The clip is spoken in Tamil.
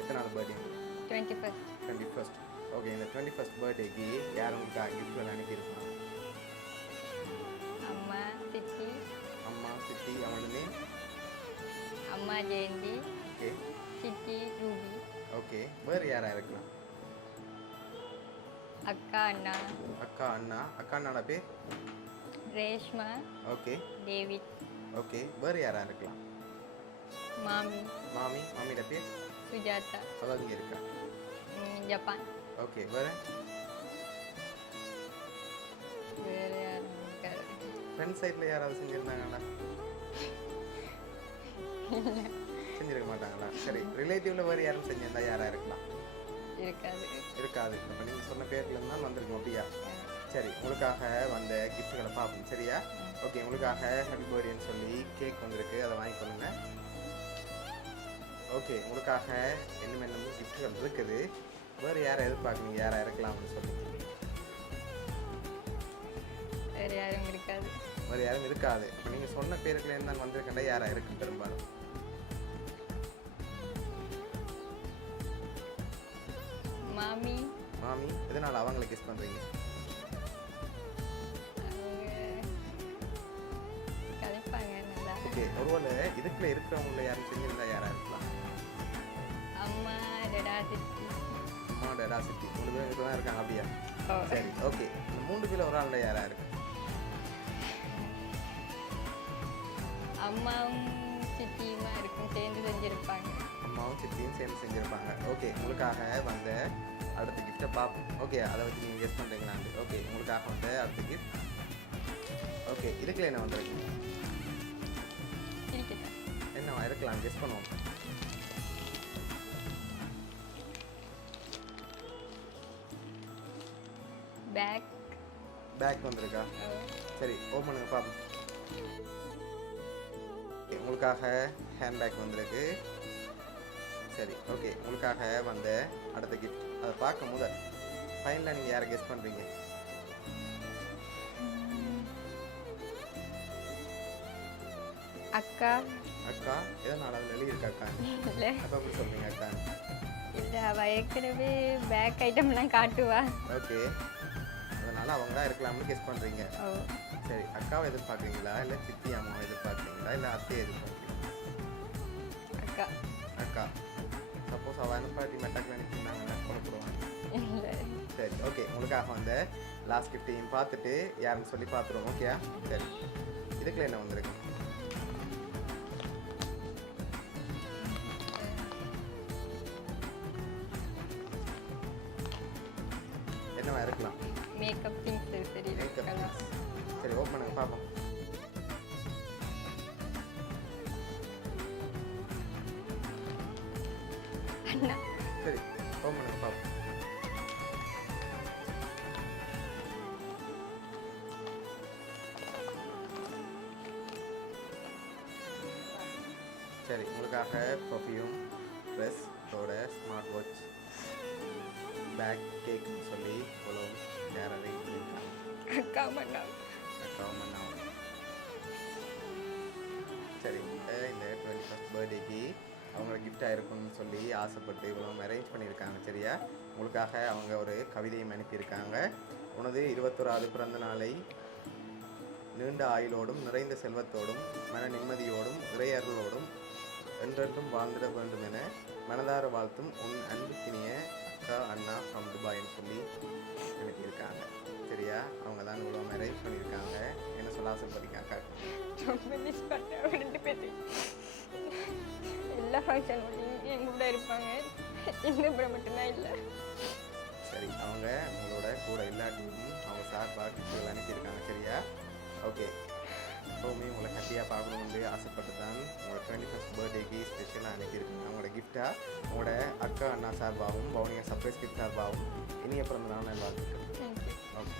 எத்தனாவது பர்த்டே? 21st. 21st. ஓகே, இந்த 21st பர்த்டேக்கு யார் உங்களுக்கு கிஃப்ட்கள் அனுப்பியிருப்பாங்க? அம்மா, சித்தி. அம்மா, சித்தி, அவனோட நேம்? அம்மா ஜெயந்தி, ஓகே சித்தி ரூபி, ஓகே. வேறு யாராக இருக்கலாம்? அக்கா அண்ணா, அக்கா, அண்ணா. அக்கா அண்ணாட பேர்? Reshma, okay David, okay. வேறு யாராக இருக்கலாம்? மாமி, மாமி. மாமியோட பேர்? சுஜாதா, அவ இங்கே இருக்கா. ஜப்பான். ஓகே. வேறு வேறு யாரும் இருக்காது. ஃப்ரெண்ட் சைடில் யாராவது செஞ்சுருந்தாங்களா? செஞ்சிருக்க மாட்டாங்களா? சரி, ரிலேட்டிவ்ல வேறு யாரும் செஞ்சிருந்தா யாராக இருக்கலாம்? இருக்காது. இருக்காது. இப்போ நீங்கள் சொன்ன பேர்லேருந்து தான் வந்திருக்கோம் அப்படியா? சரி, உங்களுக்காக வந்த கிஃப்ட்டுகளை பார்ப்போம் சரியா? ஓகே, உங்களுக்காக ஹாப்பி பர்த்டேன்னு சொல்லி கேக் வந்திருக்கு, அதை வாங்கிக்கொள்ளுங்க. ஓகே, உங்களுக்காக இன்னும் என்னமோ கிஃப்ட்டுகள் இருக்குது. வேறு யாரை எதிர்பார்க்குறீங்க, யாராக இருக்கலாம்னு சொல்லி? வேறு யாரும் இருக்காது. வேறு யாரும் இருக்காது. இப்போ நீங்கள் சொன்ன பேருக்குலேருந்து தான் வந்திருக்கேன்டா, யாராக இருக்கு பெரும்பாலும்? மாமி. மாமி. எதனால் அவங்களை கிஸ் பண்ணுறீங்க? அவங்க கதைப்பாங்க நல்லா. ஓகே, ஒருவேளை இதுக்குள்ள இருக்கிறவங்கள யாரும் செஞ்சிருந்தா யாராக இருக்கலாம்? அம்மா, டடா, சித்தி. அம்மா, டேடா, சித்தி. 3 பேர் இப்போ தான் இருக்காங்க அப்படியா? ஓ. சரி, ஓகே. இந்த 3 பேர் ஒரு ஆளில் யாராக இருக்கு? அம்மாவும் சித்தியுமா இருக்கும், சேர்ந்து செஞ்சுருப்பாங்க. அம்மாவும் சித்தியும் சேர்ந்து செஞ்சுருப்பாங்க. ஓகே, உங்களுக்காக வந்த அடுத்த கிஃப்ட்டை பார்ப்போம். ஓகே, அதை வச்சு நீங்கள் கெஸ் பண்ணுறீங்களாண்டு. ஓகே, உங்களுக்காக வந்த அடுத்த கிஃப்ட். ஓகே, இதுக்குள்ள என்ன வந்திருக்கு? இருக்கட்டா. என்னவா இருக்கலாம்? கெஸ் பண்ணுவோம். பேக். பேக் வந்திருக்கா? சரி, ஓப்பன் பண்ணுங்க பார்ப்போம். உங்களுக்காக ஹேண்ட்பேக் வந்திருக்கு. சரி, ஓகே. உங்களுக்காக வந்த அடுத்த கிஃப்ட், அதை பார்க்கும் போது ஃபைனலாக நீங்கள் யாரை கெஸ் பண்ணுறீங்க? அக்கா. அக்கா. எதனால் அதில் எழுதியிருக்கா அக்கா? இல்லை அப்போ எப்படி சொல்கிறீங்க அக்கா? இல்லை, அவள் ஏற்கனவே பேக் ஐட்டம்லாம் காட்டுவா. ஓகே, அதனால் அவங்க தான் இருக்கலாம்னு கெஸ் பண்ணுறீங்க. ஓ. சரி, அக்காவை எதிர்பார்க்குறீங்களா, இல்லை சித்தி அம்மாவை எதிர்பார்க்குறீங்களா, இல்லை அத்தையை எதிர்பார்க்குறீங்களா? அக்கா. அக்கா. சப்போஸ் அவள் அனுப்பாட்டி மெட்டாக்கில் அனுப்பியிருந்தாங்கன்னா கொலைப்படுவாங்க. இல்லை. சரி, ஓகே. உங்களுக்காக வந்த லாஸ்ட் கிஃப்டையும் பார்த்துட்டு யாருன்னு சொல்லி பார்த்துருவோம். ஓகே. சரி, இதுக்குள்ள என்ன வந்திருக்கு? என்னவா இருக்கலாம்? மேக்கப் திங்ஸ் சரி மேக்கப். இருக்கலாம். சரி, ஓப்பன் பண்ணுங்க பார்ப்போம். அண்ணா. சரி, ஓப்பன் பண்ணுங்க பார்ப்போம். சரி, உங்களுக்காக பர்ஃப்யூம், ட்ரெஸ், இதோட ஸ்மார்ட் வாட்ச், பேக், கேக்னு சொல்லி இவ்வளோ வேறு அரேஞ்ச் பண்ணியிருக்காங்க. அக்கா மண்ணா. அக்காவும் அண்ணாவும். சரி, இந்த 21st பர்த்டேக்கு அவங்க கிஃப்டாக இருக்கும்னு சொல்லி ஆசைப்பட்டு இவ்வளோ அரேஞ்ச் பண்ணியிருக்காங்க சரியா? உங்களுக்காக அவங்க ஒரு கவிதையும் அனுப்பியிருக்காங்க. உனது 21வது பிறந்த நாளை நீண்ட ஆயுளோடும் நிறைந்த செல்வத்தோடும் மன நிம்மதியோடும் இறையர்களோடும் என்றென்றும் வாழ்ந்திட வேண்டும் என மனதார வாழ்த்தும் உன் அன்புக்கினிய அக்கா அண்ணா ஃப்ரம் துபாய்னு சொல்லி அனுப்பியிருக்காங்க சரியா? அவங்க தான் இவ்வளோ அரேஞ்ச் பண்ணியிருக்காங்க. என்ன சொல்ல ஆசைப்படுறீங்க அக்கா? ரொம்ப மிஸ் பண்ணேன் அவங்க 2 பேர்த்தையும். எல்லா ஃபங்க்ஷன்லையும் என் கூட இருப்பாங்க, இந்த படம் மட்டும்தான் இல்லை. சரி, அவங்க உங்களோட கூட இல்லாட்டியும் அவங்க சார்பாக கிஃப்ட்டுகள் அனுப்பியிருக்காங்க சரியா? ஓகே, எப்போவுமே உங்களை ஹாப்பியாக பார்க்கணுன்னு ஆசைப்பட்டு தான் உங்களோட 21st பர்த்டேக்கு ஸ்பெஷலாக அனுப்பியிருக்காங்க. அவங்களோட கிஃப்டாக உங்களோட அக்கா அண்ணா சார்பாகவும் பவுனியா சர்ப்ரைஸ் கிஃப்ட் சார்பாகவும் இனிய பிறந்த நாள் நல்வாழ்த்துக்கள். தேங்க்யூ. ஓகே.